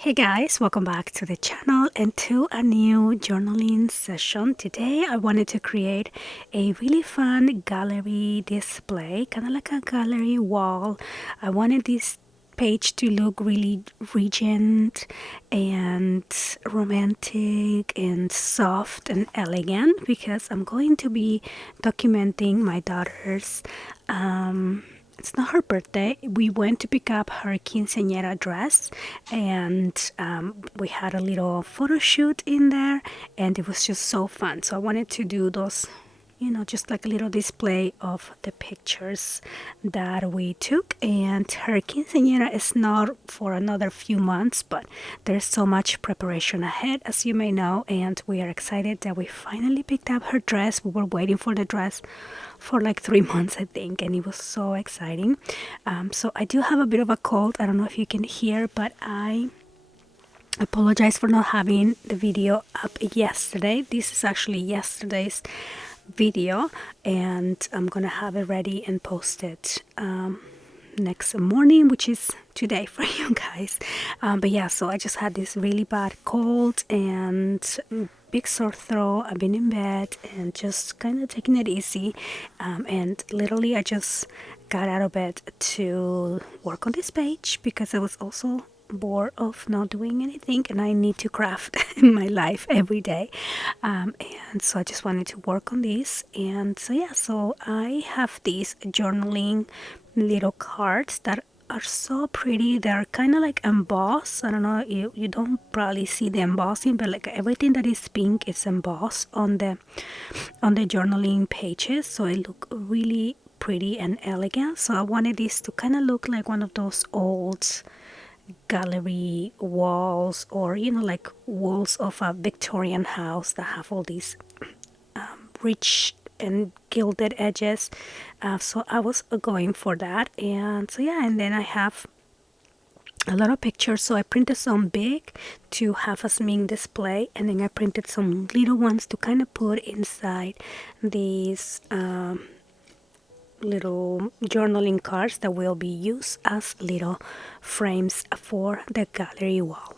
Hey guys, welcome back to the channel and to a new journaling session. Today I wanted to create a really fun gallery display, kind of like a gallery wall. I wanted this page to look really regent and romantic and soft and elegant because I'm going to be documenting my daughter's it's not her birthday. We went to pick up her quinceañera dress, and we had a little photo shoot in there, and it was just so fun. So I wanted to do those, just like a little display of the pictures that we took. And her quinceañera is not for another few months, but there's so much preparation ahead, as you may know, and we are excited that we finally picked up her dress. We were waiting for the dress for like 3 months, I think, and it was so exciting. So I do have a bit of a cold. I don't know if you can hear, but I apologize for not having the video up yesterday. This is actually yesterday's video, and I'm gonna have it ready and posted next morning, which is today for you guys. But yeah, so I just had this really bad cold and big sore throat. I've been in bed and just kind of taking it easy, and literally I just got out of bed to work on this page because I was also bored of not doing anything and I need to craft in my life every day, and so I just wanted to work on this. And so yeah, so I have these journaling little cards that are so pretty. They're kind of like embossed. I don't know, you don't probably see the embossing, but like everything that is pink is embossed on the journaling pages, so it look really pretty and elegant. So I wanted this to kind of look like one of those old gallery walls, or like walls of a Victorian house that have all these rich and gilded edges. So I was going for that, and so yeah, and then I have a lot of pictures, so I printed some big to have a main display, and then I printed some little ones to kind of put inside these little journaling cards that will be used as little frames for the gallery wall.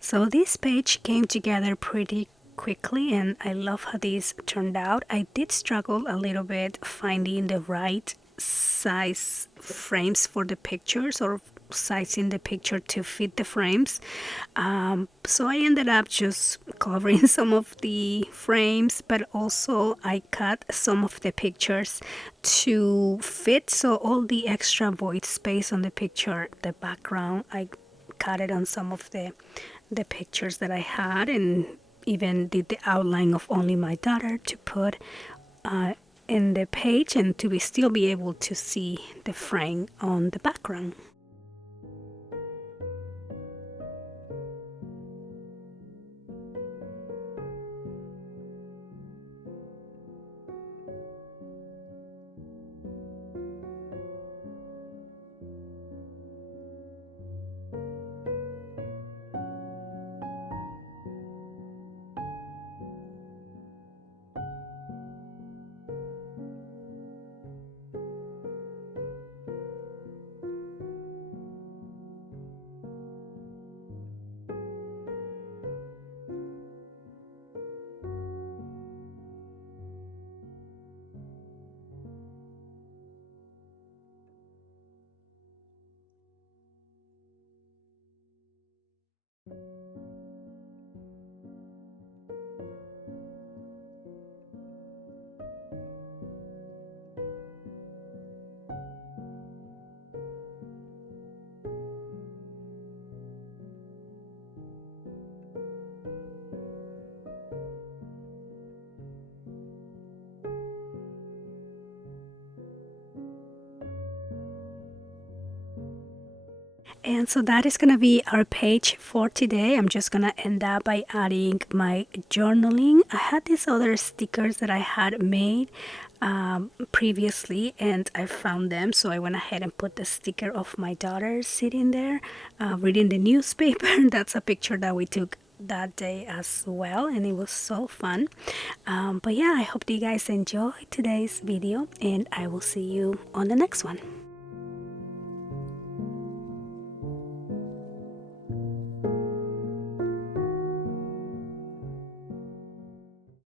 So this page came together pretty quickly, and I love how these turned out. I did struggle a little bit finding the right size frames for the pictures, or sizing the picture to fit the frames. So I ended up just covering some of the frames, but also I cut some of the pictures to fit, so all the extra void space on the picture, the background, I cut it on some of the pictures that I had, and even did the outline of only my daughter to put in the page, and to still be able to see the frame on the background. And so that is going to be our page for today. I'm just going to end up by adding my journaling. I had these other stickers that I had made previously, and I found them, so I went ahead and put the sticker of my daughter sitting there reading the newspaper. That's a picture that we took that day as well, and it was so fun. But yeah, I hope you guys enjoyed today's video, and I will see you on the next one.